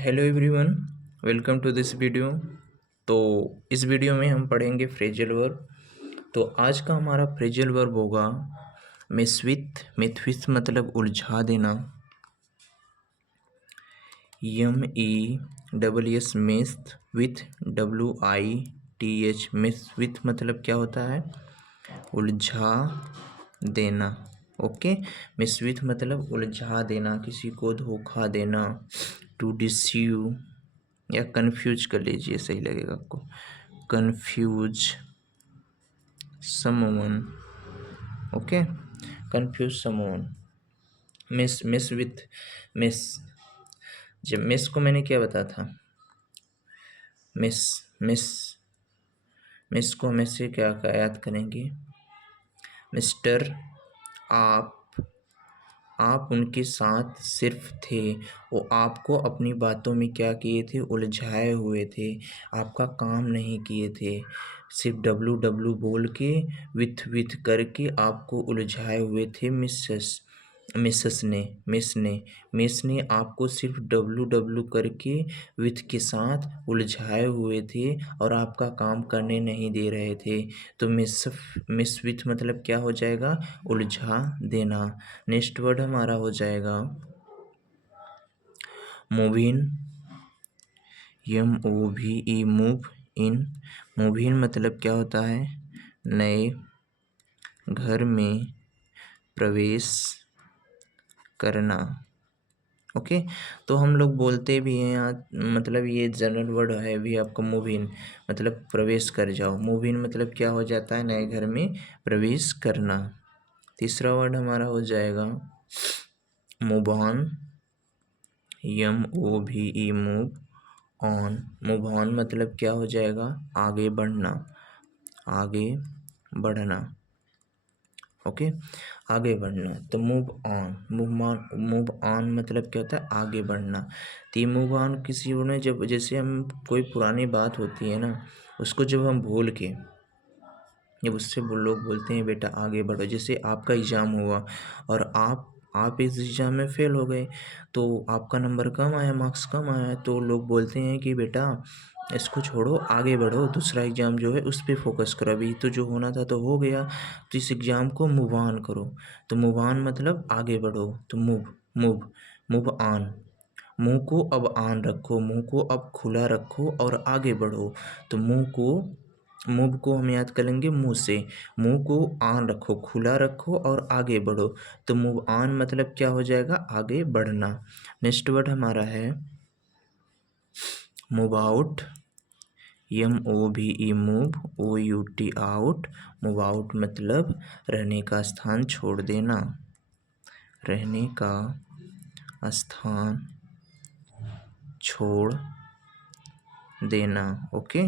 Hello everyone, welcome to this video. तो इस video में हम पढ़ेंगे फ्रेजल वर्ब। तो आज का हमारा फ्रेजल वर्ब होगा मिस विथ मतलब उलझा देना। MESS miss with WITH miss with मतलब क्या होता है? उलझा देना। ओके, मिस विथ मतलब उलझा देना, किसी को धोखा देना, टू डिसीव या कंफ्यूज कर लीजिए, सही लगेगा आपको। Confuse someone. Okay, confuse someone. Miss with miss. जब मिस को मैंने क्या बताया था? मिस मिस मिस को हम ऐसे क्या याद करेंगे? मिस्टर, आप उनके साथ सिर्फ थे। वो आपको अपनी बातों में क्या किए थे? उलझाए हुए थे, आपका काम नहीं किए थे। सिर्फ डब्लू बोल के विथ करके आपको उलझाए हुए थे। मिस ने आपको सिर्फ डब्लू करके विथ के साथ उलझाए हुए थे और आपका काम करने नहीं दे रहे थे। तो मिस विथ मतलब क्या हो जाएगा? उलझा देना। नेक्स्ट वर्ड हमारा हो जाएगा move in. MOVE move in. Move in मतलब क्या होता है? नए घर में प्रवेश करना। ओके, तो हम लोग बोलते भी हैं यहाँ, मतलब ये जनरल वर्ड है भी आपका। मूव इन मतलब प्रवेश कर जाओ। मूव इन मतलब क्या हो जाता है? नए घर में प्रवेश करना। तीसरा वर्ड हमारा हो जाएगा move on. MOVE move on. Move on मतलब क्या हो जाएगा? आगे बढ़ना, आगे बढ़ना। ओके, आगे बढ़ना। तो मूव ऑन मतलब क्या होता है? आगे बढ़ना। तो ये मूव ऑन किसी ने जब, जैसे हम कोई पुरानी बात होती है ना, उसको जब हम भूल के, जब उससे लोग बोलते हैं बेटा आगे बढ़ो। जैसे आपका एग्ज़ाम हुआ और आप इस एग्ज़ाम में फ़ेल हो गए, तो आपका नंबर कम आया, मार्क्स कम आया, तो लोग बोलते हैं कि बेटा इसको छोड़ो, आगे बढ़ो, दूसरा एग्ज़ाम जो है उस पर फोकस करो, अभी तो जो होना था तो हो गया, तो इस एग्ज़ाम को मूव ऑन करो। तो मूव ऑन मतलब आगे बढ़ो। तो मूव ऑन। मुंह को अब ऑन रखो, मुंह को अब खुला रखो और आगे बढ़ो। तो मूव को हम याद करेंगे मुंह से। मुंह को ऑन रखो, खुला रखो और आगे बढ़ो। तो मूव ऑन मतलब क्या हो जाएगा? आगे बढ़ना। नेक्स्ट वर्ड हमारा है move out. MOVE move OUT out. Move out मतलब रहने का स्थान छोड़ देना, रहने का स्थान छोड़ देना। Okay,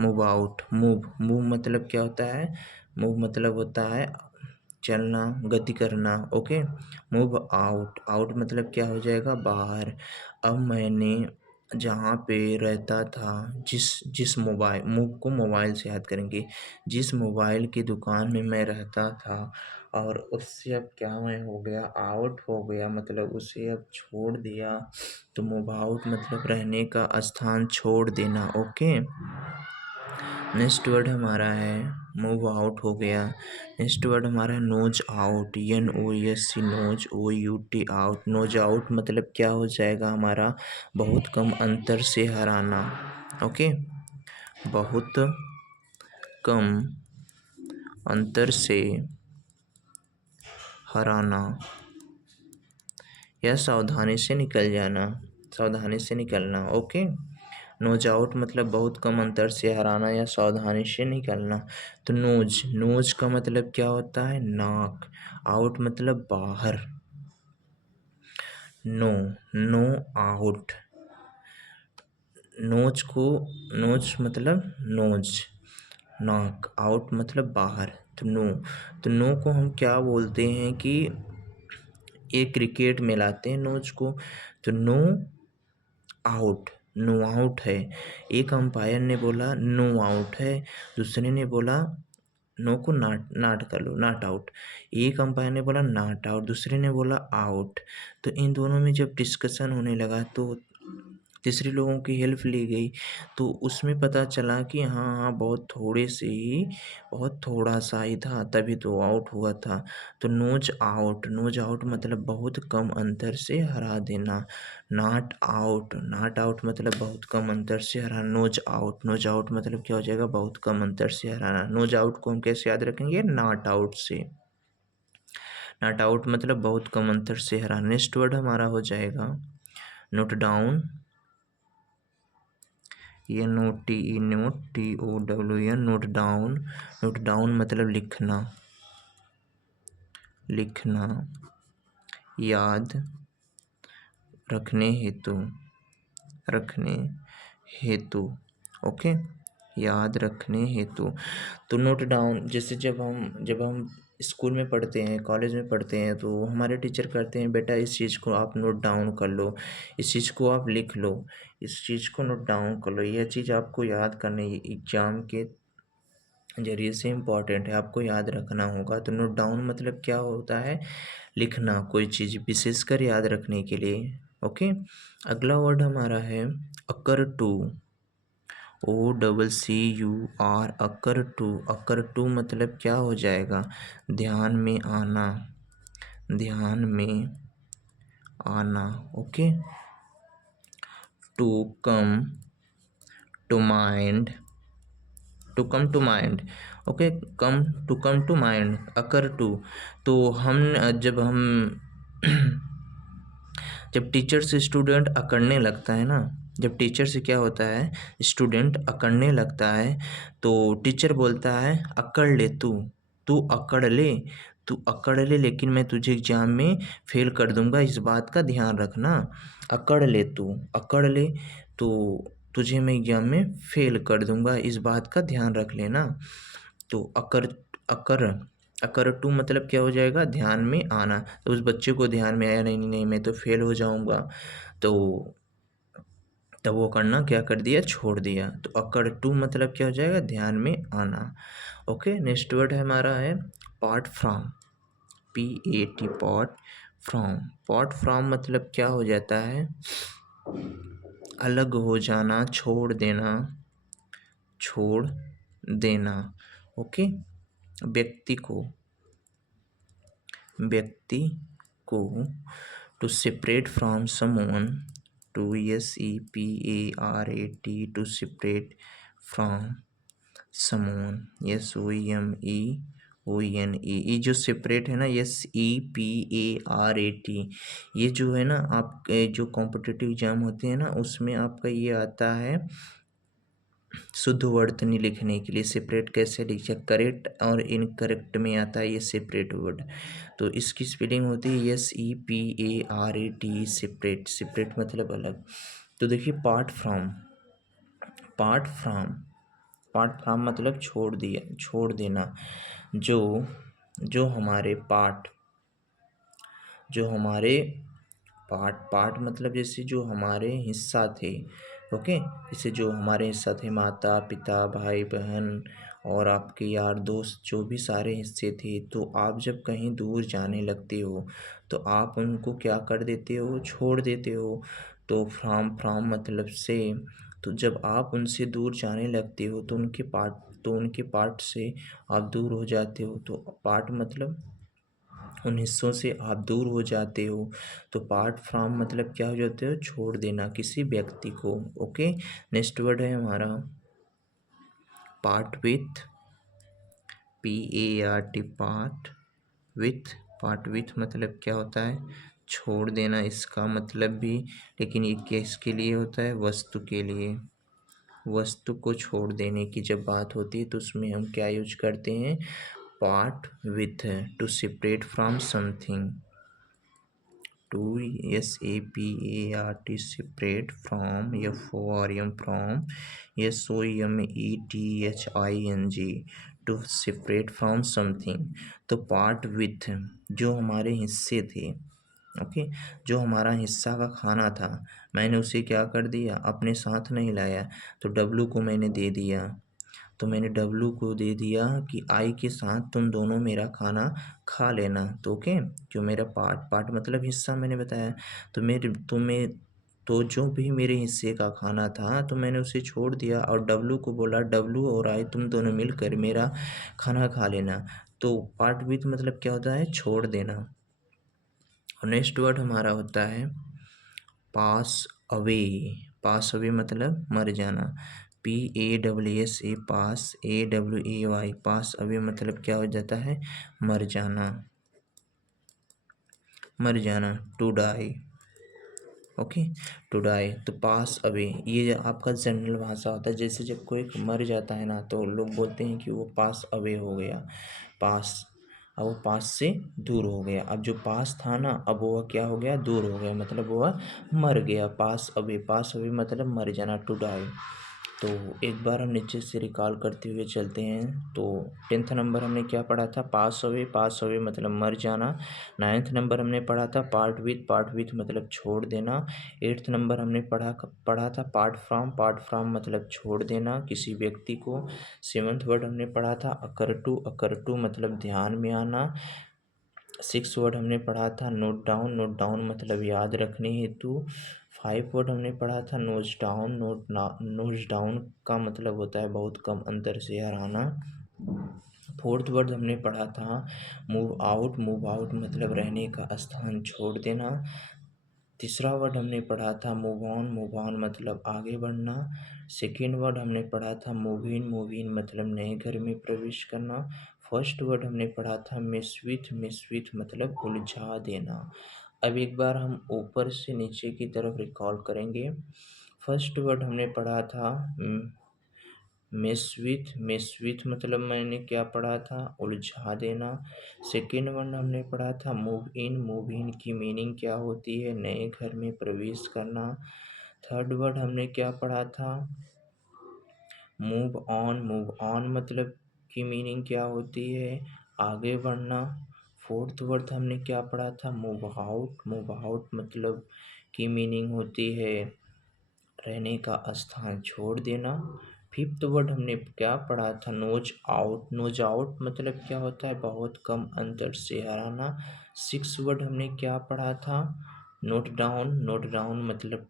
move out. मूव मतलब क्या होता है? मूव मतलब होता है चलना, गति करना। ओके, मूव आउट मतलब क्या हो जाएगा? बाहर। अब मैंने जहाँ पे रहता था, जिस मोबाइल, मूव को मोबाइल से याद करेंगे, जिस मोबाइल की दुकान में मैं रहता था, और उससे अब क्या मैं हो गया? आउट हो गया, मतलब उसे अब छोड़ दिया। तो मूव आउट मतलब रहने का स्थान छोड़ देना। ओके, नेक्स्ट वर्ड हमारा है मूव आउट हो गया। नेक्स्ट वर्ड हमारा है nose out. NOSC nose OUT out. Nose out मतलब क्या हो जाएगा हमारा? बहुत कम अंतर से हराना। ओके, बहुत कम अंतर से हराना या सावधानी से निकल जाना, सावधानी से निकलना। ओके, नोज आउट मतलब बहुत कम अंतर से हराना या सावधानी से निकलना। तो नोज का मतलब क्या होता है? नाक। आउट मतलब बाहर। No out. नोज मतलब नोज, नाक। आउट मतलब बाहर। तो नो को हम क्या बोलते हैं कि ये क्रिकेट में लाते हैं नोज को। तो नो आउट है। एक अंपायर ने बोला नो आउट है, दूसरे ने बोला नो को नाट कर लो, नॉट आउट। एक अंपायर ने बोला नॉट आउट, दूसरे ने बोला आउट। तो इन दोनों में जब डिस्कशन होने लगा तो तीसरे लोगों की हेल्प ली गई, तो उसमें पता चला कि हाँ, बहुत थोड़े से ही, बहुत थोड़ा-सा ही था, तभी तो आउट हुआ था। तो नोज आउट मतलब बहुत कम अंतर से हरा देना। नॉट आउट मतलब बहुत कम अंतर से हराना। नोज आउट मतलब क्या हो जाएगा? बहुत कम अंतर से हराना। नोज आउट को हम कैसे याद रखेंगे? नॉट आउट से। नॉट आउट मतलब बहुत कम अंतर से हराना। नेक्स्ट वर्ड हमारा हो जाएगा note down. NOTE note down. Note down मतलब लिखना याद रखने हेतु ओके, याद रखने हेतु। तो नोट डाउन, जैसे जब हम स्कूल में पढ़ते हैं, कॉलेज में पढ़ते हैं, तो हमारे टीचर कहते हैं बेटा इस चीज़ को आप नोट डाउन कर लो, इस चीज़ को आप लिख लो, इस चीज़ को नोट डाउन कर लो, यह चीज़ आपको याद करनी है, एग्जाम के जरिए से इम्पॉर्टेंट है, आपको याद रखना होगा। तो नोट डाउन मतलब क्या होता है? लिखना, कोई चीज़ विशेषकर याद रखने के लिए। ओके, अगला वर्ड हमारा है occur to. OCCUR, occur to मतलब क्या हो जाएगा? ध्यान में आना। Okay, to come to mind, okay, come to mind, occur to. तो जब टीचर से स्टूडेंट अकड़ने लगता है ना, जब टीचर से क्या होता है? स्टूडेंट अकड़ने लगता है, तो टीचर बोलता है अकड़ ले तू अकड़ ले, लेकिन मैं तुझे एग्जाम में फेल कर दूंगा, इस बात का ध्यान रखना। अकड़ ले तो तुझे मैं एग्जाम में फेल कर दूंगा, इस बात का ध्यान रख लेना। तो अकर अकर टू मतलब क्या हो जाएगा? ध्यान में आना। तो उस बच्चे को ध्यान में आया, नहीं मैं तो फेल हो जाऊंगा, तो तब वो करना क्या कर दिया? छोड़ दिया। तो अकर टू मतलब क्या हो जाएगा? ध्यान में आना। ओके, नेक्स्ट वर्ड हमारा है part from. PAT, part from मतलब क्या हो जाता है? अलग हो जाना, छोड़ देना। ओके, व्यक्ति को to separate from someone, SEPARAT, to separate from someone, SOMEONE। ये जो सेपरेट है ना, SEPARAT, ये जो है ना, आप जो कॉम्पिटिटिव एग्जाम होते हैं ना, उसमें आपका ये आता है शुद्ध वर्ड नहीं लिखने के लिए। सेपरेट कैसे लिखे? करेक्ट और इनकरेक्ट में आता है ये सेपरेट वर्ड। तो इसकी स्पेलिंग होती है SEPARAT, सेपरेट मतलब अलग। तो देखिए पार्ट फ्रॉम मतलब छोड़ देना। जो हमारे पार्ट मतलब जैसे जो हमारे हिस्सा थे। ओके, जैसे जो हमारे हिस्सा थे, माता पिता भाई बहन और आपके यार दोस्त, जो भी सारे हिस्से थे, तो आप जब कहीं दूर जाने लगते हो तो आप उनको क्या कर देते हो? छोड़ देते हो। तो फ्रॉम मतलब से। तो जब आप उनसे दूर जाने लगते हो तो उनके पार्ट से आप दूर हो जाते हो। तो पार्ट मतलब उन हिस्सों से आप दूर हो जाते हो। तो पार्ट फ्रॉम मतलब क्या हो जाते हो? छोड़ देना किसी व्यक्ति को। ओके, नेक्स्ट वर्ड है हमारा part with. PART, part with मतलब क्या होता है? छोड़ देना, इसका मतलब भी, लेकिन ये किसके लिए होता है? वस्तु के लिए। वस्तु को छोड़ देने की जब बात होती है तो उसमें हम क्या यूज करते हैं? Part with, to separate from something. To SAPART, separate from, from, SOMETHING, to separate from something. तो पार्ट विथ, जो हमारे हिस्से थे। ओके, जो हमारा हिस्सा का खाना था, मैंने उसे क्या कर दिया? अपने साथ नहीं लाया, तो डब्लू को मैंने दे दिया। तो मैंने डब्लू को दे दिया कि आई के साथ तुम दोनों मेरा खाना खा लेना। तो ओके, जो मेरा पार्ट मतलब हिस्सा मैंने बताया। तो तो जो भी मेरे हिस्से का खाना था तो मैंने उसे छोड़ दिया और डब्लू को बोला, डब्लू और आई तुम दोनों मिलकर मेरा खाना खा लेना। तो पार्ट विथ मतलब क्या होता है, छोड़ देना। और नेक्स्ट वर्ड हमारा होता है पास अवे। पास अवे मतलब मर जाना। PASS pass AWAY pass away मतलब क्या हो जाता है, मर जाना। मर जाना, to die. Okay, to die. तो पास अवे ये आपका जनरल भाषा होता है। जैसे जब कोई मर जाता है ना तो लोग बोलते हैं कि वो पास अवे हो गया। पास, अब वो पास से दूर हो गया। अब जो पास था ना अब वो क्या हो गया, दूर हो गया, मतलब वह मर गया। पास अवे मतलब मर जाना, टू डाई। तो एक बार हम नीचे से रिकॉल करते हुए चलते हैं। तो 10th नंबर हमने क्या पढ़ा था, पास अवे मतलब मर जाना। 9th नंबर हमने पढ़ा था पार्ट विथ मतलब छोड़ देना। 8th नंबर हमने पढ़ा था पार्ट फ्रॉम मतलब छोड़ देना किसी व्यक्ति को। 7th वर्ड हमने पढ़ा था अकर टू मतलब ध्यान में आना। 6 वर्ड हमने पढ़ा था नोट डाउन मतलब याद रखने हेतु। 5 वर्ड हमने पढ़ा था नोज डाउन का मतलब होता है बहुत कम अंतर से हराना। 4th वर्ड हमने पढ़ा था मूव आउट मतलब रहने का स्थान छोड़ देना। तीसरा वर्ड हमने पढ़ा था मूव ऑन मतलब आगे बढ़ना। सेकेंड वर्ड हमने पढ़ा था मूव इन मतलब नए घर में प्रवेश करना। फर्स्ट वर्ड हमने पढ़ा था मिस विथ मतलब उलझा देना। अब एक बार हम ऊपर से नीचे की तरफ रिकॉल करेंगे। फर्स्ट वर्ड हमने पढ़ा था मिस विथ मतलब मैंने क्या पढ़ा था, उलझा देना। सेकेंड वन हमने पढ़ा था मूव इन की मीनिंग क्या होती है, नए घर में प्रवेश करना। थर्ड वर्ड हमने क्या पढ़ा था, मूव ऑन मतलब की मीनिंग क्या होती है, आगे बढ़ना। फोर्थ वर्ड हमने क्या पढ़ा था, मूव आउट मतलब की मीनिंग होती है रहने का स्थान छोड़ देना। फिफ्थ वर्ड हमने क्या पढ़ा था, नोज आउट मतलब क्या होता है, बहुत कम अंतर से हराना। सिक्स वर्ड हमने क्या पढ़ा था, नोट डाउन मतलब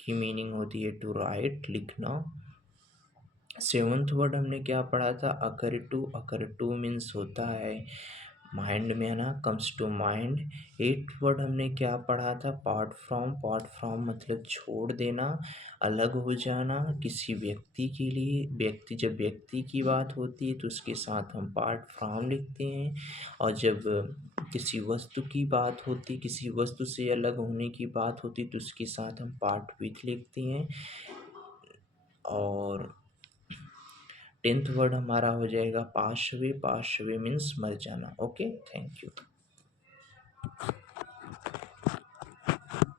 की मीनिंग होती है टू राइट लिखना। सेवन्थ वर्ड हमने क्या पढ़ा था, अकर टू मीन्स होता है माइंड में आना, कम्स टू माइंड। एट वर्ड हमने क्या पढ़ा था, पार्ट फ्रॉम मतलब छोड़ देना, अलग हो जाना किसी व्यक्ति के लिए। जब व्यक्ति की बात होती है तो उसके साथ हम पार्ट फ्रॉम लिखते हैं, और जब किसी वस्तु की बात होती, किसी वस्तु से अलग होने की बात होती तो उसके साथ हम पार्ट विथ लिखते हैं। और 10th वर्ड हमारा हो जाएगा पाशवे मीन्स मर जाना। Okay, thank you.